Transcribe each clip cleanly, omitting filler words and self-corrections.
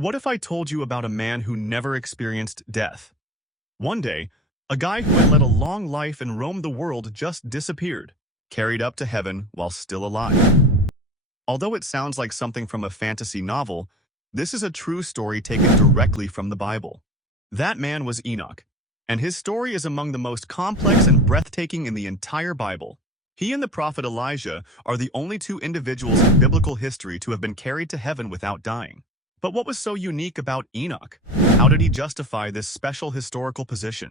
What if I told you about a man who never experienced death? One day, a guy who had led a long life and roamed the world just disappeared, carried up to heaven while still alive. Although it sounds like something from a fantasy novel, this is a true story taken directly from the Bible. That man was Enoch, and his story is among the most complex and breathtaking in the entire Bible. He and the prophet Elijah are the only two individuals in biblical history to have been carried to heaven without dying. But what was so unique about Enoch? How did he justify this special historical position?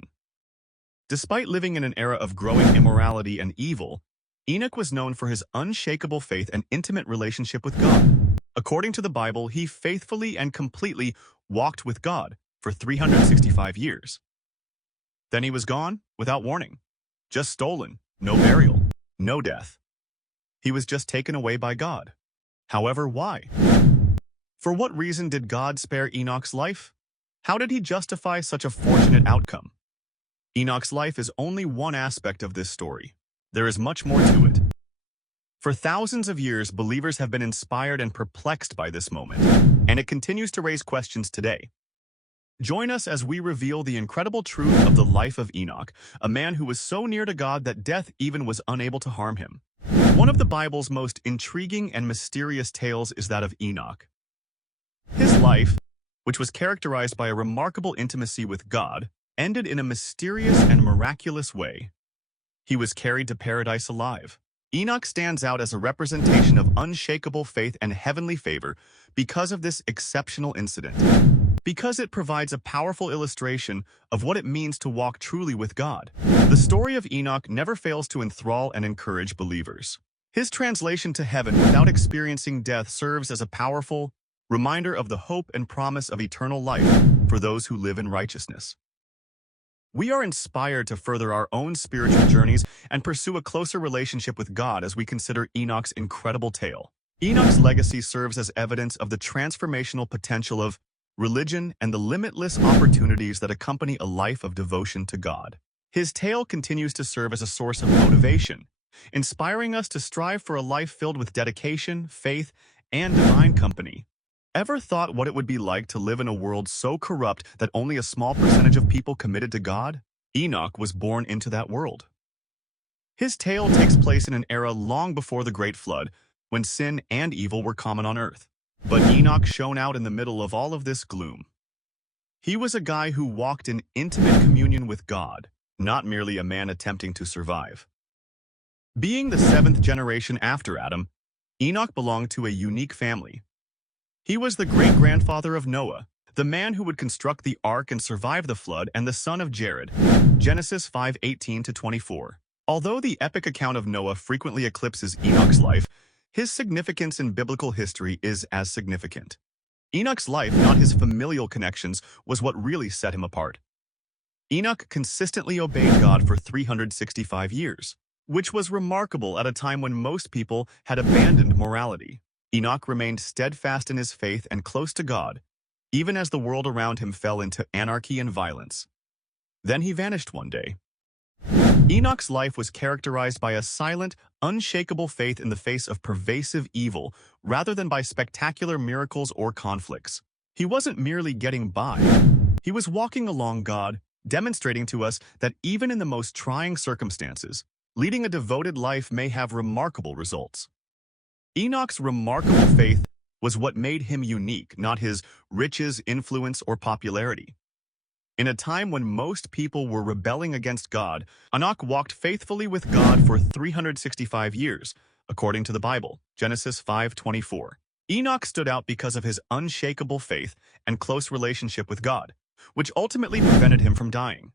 Despite living in an era of growing immorality and evil, Enoch was known for his unshakable faith and intimate relationship with God. According to the Bible, he faithfully and completely walked with God for 365 years. Then he was gone without warning, just stolen, no burial, no death. He was just taken away by God. However, why? For what reason did God spare Enoch's life? How did he justify such a fortunate outcome? Enoch's life is only one aspect of this story. There is much more to it. For thousands of years, believers have been inspired and perplexed by this moment, and it continues to raise questions today. Join us as we reveal the incredible truth of the life of Enoch, a man who was so near to God that death even was unable to harm him. One of the Bible's most intriguing and mysterious tales is that of Enoch. His life, which was characterized by a remarkable intimacy with God, ended in a mysterious and miraculous way. He was carried to paradise alive. Enoch stands out as a representation of unshakable faith and heavenly favor because of this exceptional incident. Because it provides a powerful illustration of what it means to walk truly with God. The story of Enoch never fails to enthrall and encourage believers. His translation to heaven without experiencing death serves as a powerful reminder of the hope and promise of eternal life for those who live in righteousness. We are inspired to further our own spiritual journeys and pursue a closer relationship with God as we consider Enoch's incredible tale. Enoch's legacy serves as evidence of the transformational potential of religion and the limitless opportunities that accompany a life of devotion to God. His tale continues to serve as a source of motivation, inspiring us to strive for a life filled with dedication, faith, and divine company. Ever thought what it would be like to live in a world so corrupt that only a small percentage of people committed to God? Enoch was born into that world. His tale takes place in an era long before the Great Flood, when sin and evil were common on earth. But Enoch shone out in the middle of all of this gloom. He was a guy who walked in intimate communion with God, not merely a man attempting to survive. Being the seventh generation after Adam, Enoch belonged to a unique family. He was the great-grandfather of Noah, the man who would construct the ark and survive the flood, and the son of Jared. Genesis 5:18-24. Although the epic account of Noah frequently eclipses Enoch's life, his significance in biblical history is as significant. Enoch's life, not his familial connections, was what really set him apart. Enoch consistently obeyed God for 365 years, which was remarkable at a time when most people had abandoned morality. Enoch remained steadfast in his faith and close to God, even as the world around him fell into anarchy and violence. Then he vanished one day. Enoch's life was characterized by a silent, unshakable faith in the face of pervasive evil, rather than by spectacular miracles or conflicts. He wasn't merely getting by. He was walking along God, demonstrating to us that even in the most trying circumstances, leading a devoted life may have remarkable results. Enoch's remarkable faith was what made him unique, not his riches, influence, or popularity. In a time when most people were rebelling against God, Enoch walked faithfully with God for 365 years, according to the Bible, Genesis 5:24. Enoch stood out because of his unshakable faith and close relationship with God, which ultimately prevented him from dying.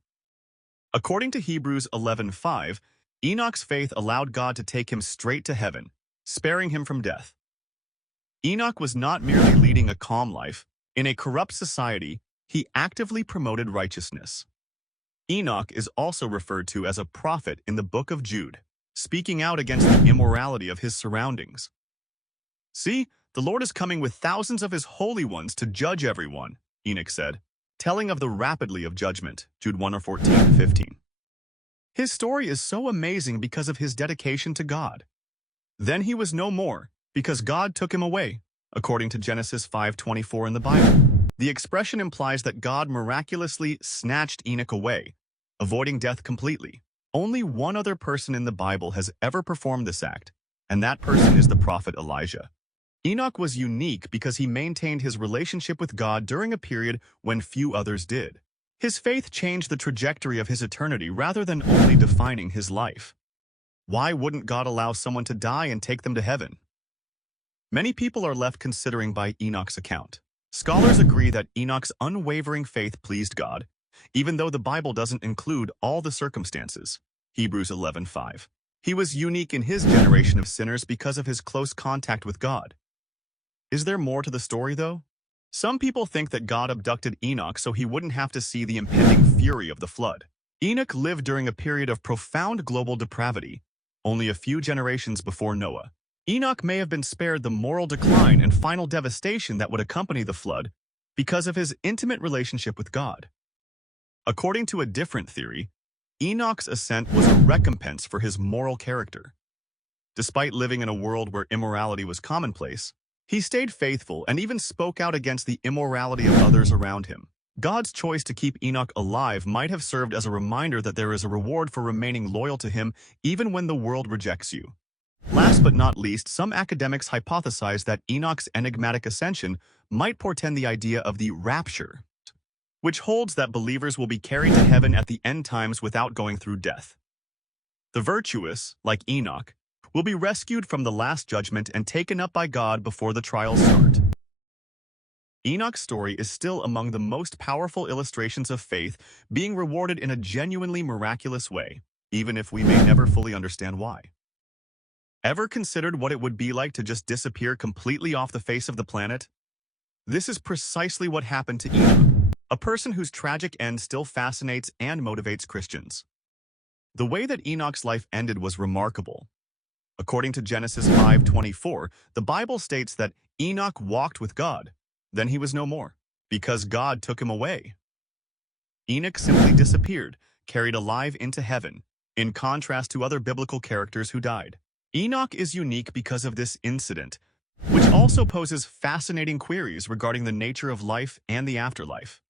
According to Hebrews 11:5, Enoch's faith allowed God to take him straight to heaven, sparing him from death. Enoch was not merely leading a calm life. In a corrupt society, he actively promoted righteousness. Enoch is also referred to as a prophet in the book of Jude, speaking out against the immorality of his surroundings. "See, the Lord is coming with thousands of his holy ones to judge everyone," Enoch said, telling of the rapidly of judgment, Jude 1:14-15. His story is so amazing because of his dedication to God. Then he was no more, because God took him away, according to Genesis 5:24 in the Bible. The expression implies that God miraculously snatched Enoch away, avoiding death completely. Only one other person in the Bible has ever performed this act, and that person is the prophet Elijah. Enoch was unique because he maintained his relationship with God during a period when few others did. His faith changed the trajectory of his eternity rather than only defining his life. Why wouldn't God allow someone to die and take them to heaven? Many people are left considering by Enoch's account. Scholars agree that Enoch's unwavering faith pleased God, even though the Bible doesn't include all the circumstances. Hebrews 11:5. He was unique in his generation of sinners because of his close contact with God. Is there more to the story, though? Some people think that God abducted Enoch so he wouldn't have to see the impending fury of the flood. Enoch lived during a period of profound global depravity, only a few generations before Noah. Enoch may have been spared the moral decline and final devastation that would accompany the flood because of his intimate relationship with God. According to a different theory, Enoch's ascent was a recompense for his moral character. Despite living in a world where immorality was commonplace, he stayed faithful and even spoke out against the immorality of others around him. God's choice to keep Enoch alive might have served as a reminder that there is a reward for remaining loyal to him even when the world rejects you. Last but not least, some academics hypothesize that Enoch's enigmatic ascension might portend the idea of the rapture, which holds that believers will be carried to heaven at the end times without going through death. The virtuous, like Enoch, will be rescued from the last judgment and taken up by God before the trials start. Enoch's story is still among the most powerful illustrations of faith being rewarded in a genuinely miraculous way, even if we may never fully understand why. Ever considered what it would be like to just disappear completely off the face of the planet? This is precisely what happened to Enoch, a person whose tragic end still fascinates and motivates Christians. The way that Enoch's life ended was remarkable. According to Genesis 5:24, the Bible states that Enoch walked with God. Then he was no more, because God took him away. Enoch simply disappeared, carried alive into heaven, in contrast to other biblical characters who died. Enoch is unique because of this incident, which also poses fascinating queries regarding the nature of life and the afterlife.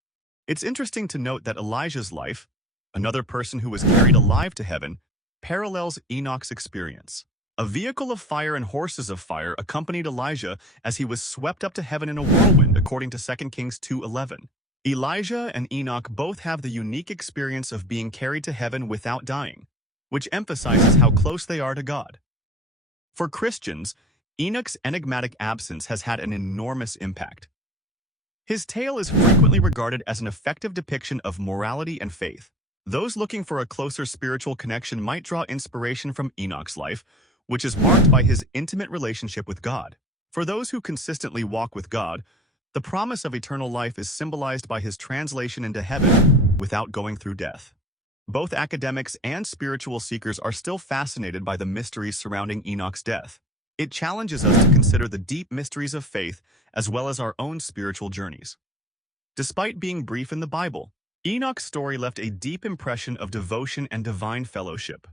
It's interesting to note that Elijah's life, another person who was carried alive to heaven, parallels Enoch's experience. A vehicle of fire and horses of fire accompanied Elijah as he was swept up to heaven in a whirlwind, according to 2 Kings 2:11. Elijah and Enoch both have the unique experience of being carried to heaven without dying, which emphasizes how close they are to God. For Christians, Enoch's enigmatic absence has had an enormous impact. His tale is frequently regarded as an effective depiction of morality and faith. Those looking for a closer spiritual connection might draw inspiration from Enoch's life, which is marked by his intimate relationship with God. For those who consistently walk with God, the promise of eternal life is symbolized by his translation into heaven without going through death. Both academics and spiritual seekers are still fascinated by the mysteries surrounding Enoch's death. It challenges us to consider the deep mysteries of faith as well as our own spiritual journeys. Despite being brief in the Bible, Enoch's story left a deep impression of devotion and divine fellowship.